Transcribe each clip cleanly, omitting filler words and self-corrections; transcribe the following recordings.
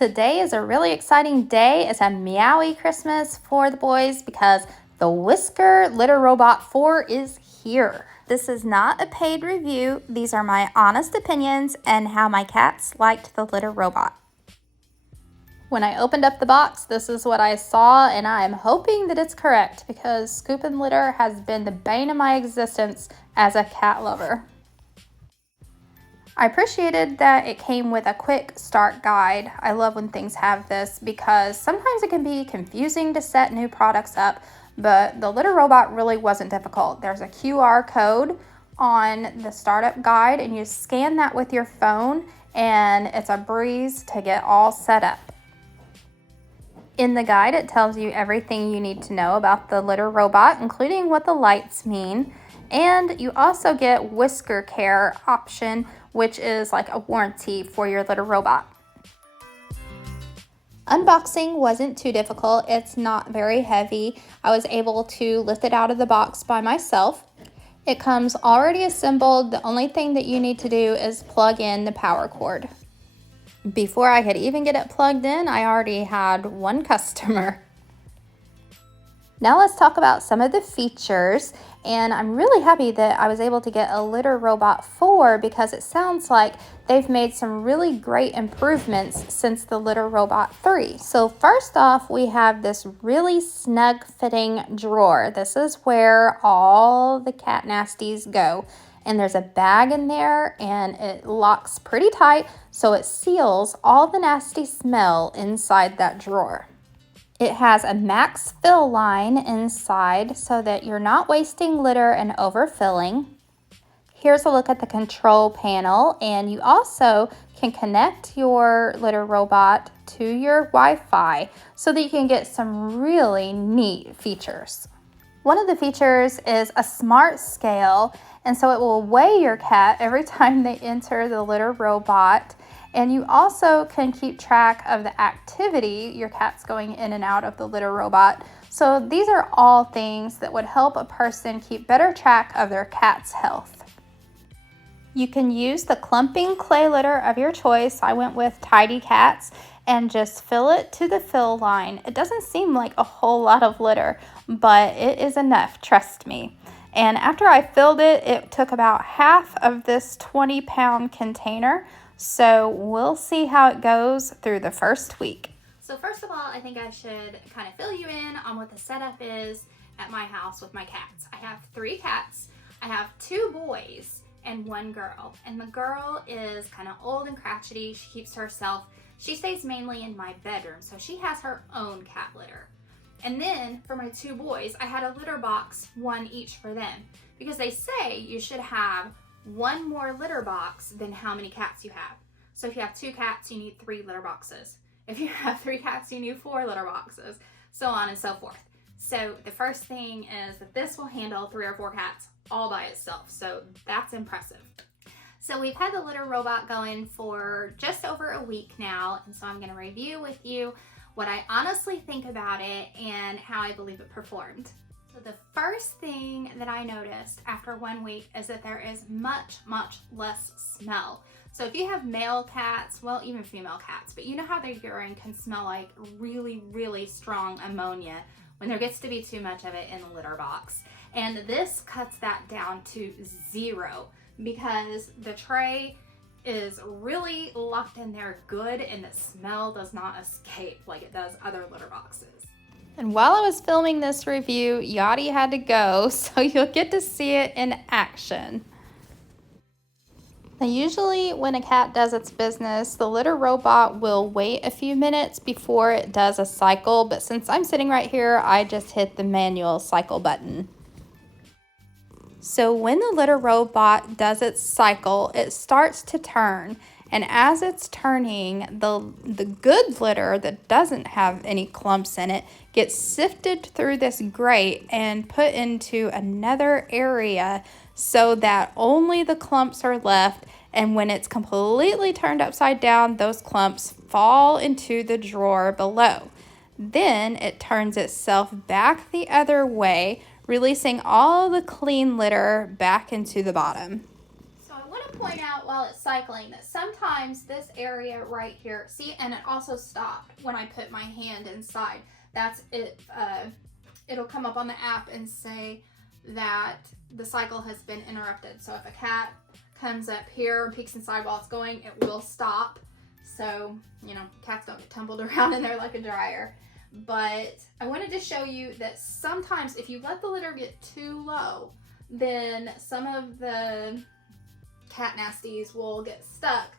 Today is a really exciting day. It's a meowy Christmas for the boys because the Whisker Litter Robot 4 is here. This is not a paid review. These are my honest opinions and how my cats liked the litter robot. When I opened up the box, this is what I saw, and I am hoping that it's correct because scooping litter has been the bane of my existence as a cat lover. I appreciated that it came with a quick start guide. I love when things have this because sometimes it can be confusing to set new products up, but the litter robot really wasn't difficult. There's a QR code on the startup guide and you scan that with your phone and it's a breeze to get all set up. In the guide, it tells you everything you need to know about the litter robot, including what the lights mean. And you also get Whisker Care option, which is like a warranty for your litter robot. Unboxing wasn't too difficult. It's not very heavy. I was able to lift it out of the box by myself. It comes already assembled. The only thing that you need to do is plug in the power cord. Before I could even get it plugged in, I already had one customer. Now let's talk about some of the features, and I'm really happy that I was able to get a Litter Robot 4 because it sounds like they've made some really great improvements since the Litter Robot 3. So first off, we have this really snug fitting drawer. This is where all the cat nasties go. And there's a bag in there and it locks pretty tight so it seals all the nasty smell inside that drawer. It has a max fill line inside so that you're not wasting litter and overfilling. Here's a look at the control panel, and you also can connect your litter robot to your Wi-Fi so that you can get some really neat features. One of the features is a smart scale, and so it will weigh your cat every time they enter the litter robot. And you also can keep track of the activity your cat's going in and out of the litter robot. So these are all things that would help a person keep better track of their cat's health. You can use the clumping clay litter of your choice. I went with Tidy Cats and just fill it to the fill line. It doesn't seem like a whole lot of litter, but it is enough, trust me. And after I filled it, it took about half of this 20-pound container. So we'll see how it goes through the first week. So first of all, I think I should kind of fill you in on what the setup is at my house with my cats. I have 3 cats. I have 2 boys and 1 girl. And the girl is kind of old and crotchety. She keeps to herself. She stays mainly in my bedroom, so she has her own cat litter. And then for my 2 boys, I had a litter box, 1 each for them, because they say you should have 1 more litter box than how many cats you have. So if you have 2 cats, you need 3 litter boxes. If you have 3 cats, you need 4 litter boxes, so on and so forth. So the first thing is that this will handle 3 or 4 cats all by itself. So that's impressive. So we've had the litter robot going for just over a week now. And so I'm going to review with you what I honestly think about it and how I believe it performed. So the first thing that I noticed after 1 week is that there is much, much less smell. So if you have male cats, well, even female cats, but you know how their urine can smell like really, really strong ammonia when there gets to be too much of it in the litter box. And this cuts that down to 0 because the tray is really locked in there good and the smell does not escape like it does other litter boxes. And while I was filming this review, Yachty had to go, so you'll get to see it in action. Now usually when a cat does its business, the litter robot will wait a few minutes before it does a cycle, but since I'm sitting right here, I just hit the manual cycle button. So when the litter robot does its cycle, it starts to turn. And as it's turning, the good litter that doesn't have any clumps in it gets sifted through this grate and put into another area so that only the clumps are left. And when it's completely turned upside down, those clumps fall into the drawer below. Then it turns itself back the other way, releasing all the clean litter back into the bottom. So I want to point out while it's cycling that sometimes this area right here, see, and it also stopped when I put my hand inside. That's it. It'll come up on the app and say that the cycle has been interrupted. So if a cat comes up here and peeks inside while it's going, it will stop. So, you know, cats don't get tumbled around in there like a dryer. But I wanted to show you that sometimes if you let the litter get too low, then some of the cat nasties will get stuck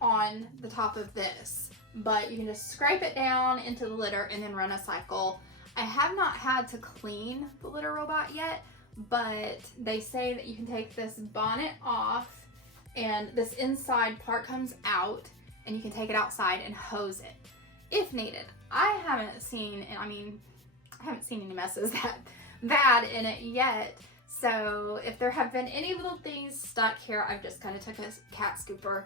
on the top of this. But you can just scrape it down into the litter and then run a cycle. I have not had to clean the litter robot yet, but they say that you can take this bonnet off and this inside part comes out and you can take it outside and hose it if needed. I haven't seen any messes that bad in it yet. So if there have been any little things stuck here, I've just kind of took a cat scooper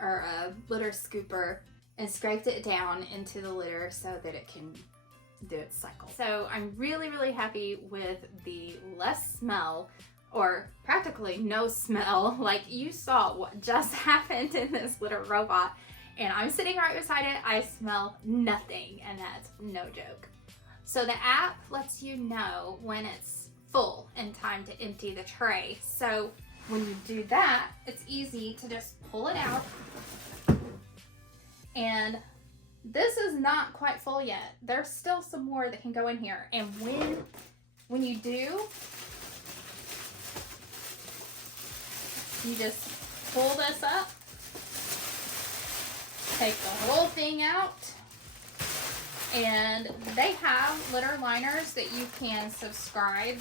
or a litter scooper and scraped it down into the litter so that it can do its cycle. So I'm really, really happy with the less smell, or practically no smell. Like you saw what just happened in this litter robot, and I'm sitting right beside it. I smell nothing, and that's no joke. So the app lets you know when it's full and time to empty the tray. So when you do that, it's easy to just pull it out. And this is not quite full yet. There's still some more that can go in here. And when you do, you just pull this up, take the whole thing out, and they have litter liners that you can subscribe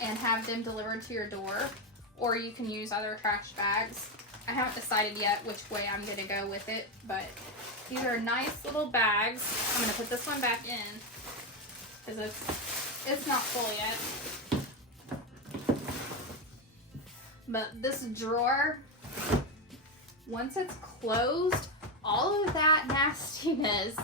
and have them delivered to your door, or you can use other trash bags. I haven't decided yet which way I'm gonna go with it, but these are nice little bags. I'm gonna put this one back in because it's not full yet. But this drawer, once it's closed, all of that nastiness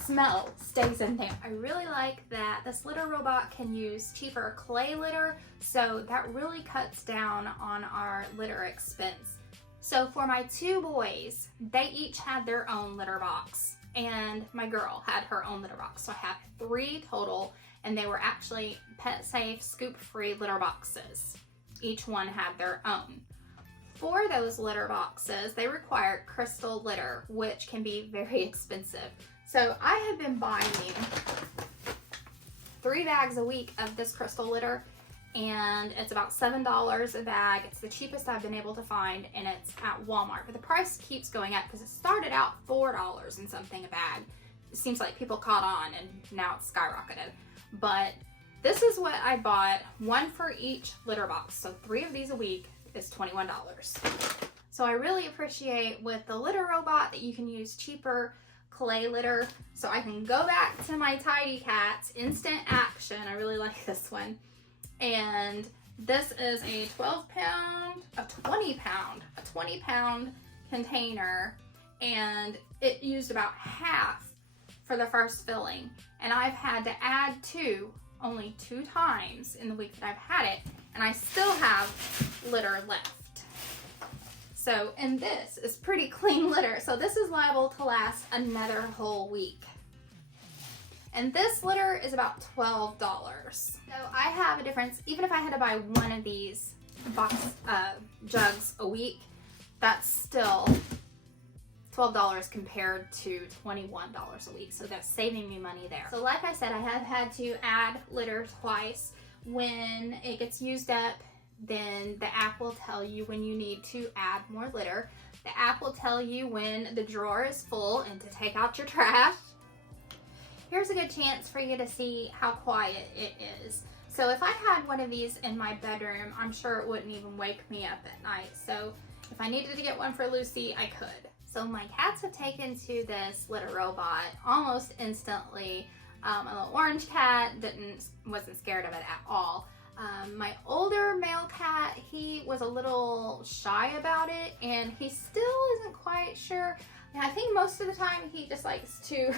smell stays in there. I really like that this litter robot can use cheaper clay litter, so that really cuts down on our litter expense. So for my two boys, they each had their own litter box, and my girl had her own litter box. So I have 3 total, and they were actually pet safe, scoop free litter boxes. Each one had their own. For those litter boxes, they require crystal litter, which can be very expensive. So I have been buying 3 bags a week of this crystal litter, and it's about $7 a bag. It's the cheapest I've been able to find, and it's at Walmart. But the price keeps going up because it started out $4 and something a bag. It seems like people caught on, and now it's skyrocketed. But this is what I bought, 1 for each litter box. So 3 of these a week is $21. So I really appreciate with the litter robot that you can use cheaper clay litter. So I can go back to my Tidy Cats Instant Action. I really like this one. And this is a 20 pound container, and it used about half for the first filling. And I've had to add only 2 times in the week that I've had it, and I still have litter left. So, and this is pretty clean litter. So this is liable to last another whole week. And this litter is about $12. So I have a difference, even if I had to buy 1 of these jugs a week, that's still $12 compared to $21 a week. So that's saving me money there. So like I said, I have had to add litter twice. When it gets used up, then the app will tell you when you need to add more litter. The app will tell you when the drawer is full and to take out your trash. Here's a good chance for you to see how quiet it is. So if I had one of these in my bedroom, I'm sure it wouldn't even wake me up at night. So if I needed to get one for Lucy, I could. So my cats have taken to this litter robot almost instantly. My little orange cat wasn't scared of it at all. My older male cat, he was a little shy about it, and he still isn't quite sure. I think most of the time he just likes to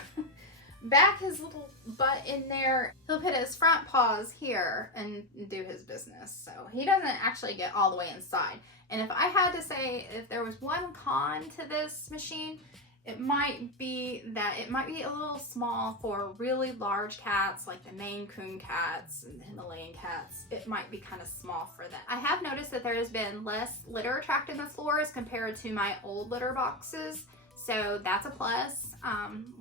back his little butt in there. He'll put his front paws here and do his business. So he doesn't actually get all the way inside. And if I had to say if there was one con to this machine, it might be that it might be a little small for really large cats like the Maine Coon cats and the Himalayan cats. It might be kind of small for them. I have noticed that there has been less litter tracked in the floors compared to my old litter boxes. So that's a plus,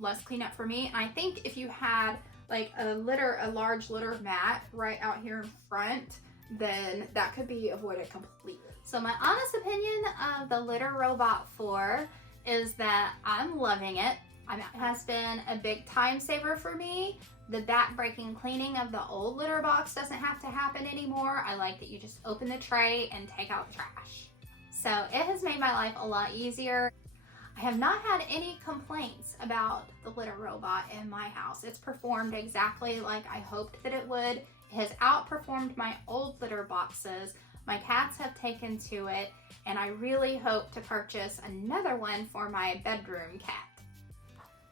less cleanup for me. And I think if you had like a large litter mat right out here in front, then that could be avoided completely. So my honest opinion of the Litter Robot 4 is that I'm loving it. It has been a big time saver for me. The back-breaking cleaning of the old litter box doesn't have to happen anymore. I like that you just open the tray and take out the trash. So it has made my life a lot easier. I have not had any complaints about the Litter Robot in my house. It's performed exactly like I hoped that it would. It has outperformed my old litter boxes. My cats have taken to it, and I really hope to purchase another one for my bedroom cat.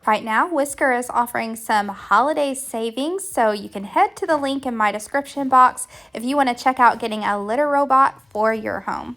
Right now, Whisker is offering some holiday savings, so you can head to the link in my description box if you want to check out getting a litter robot for your home.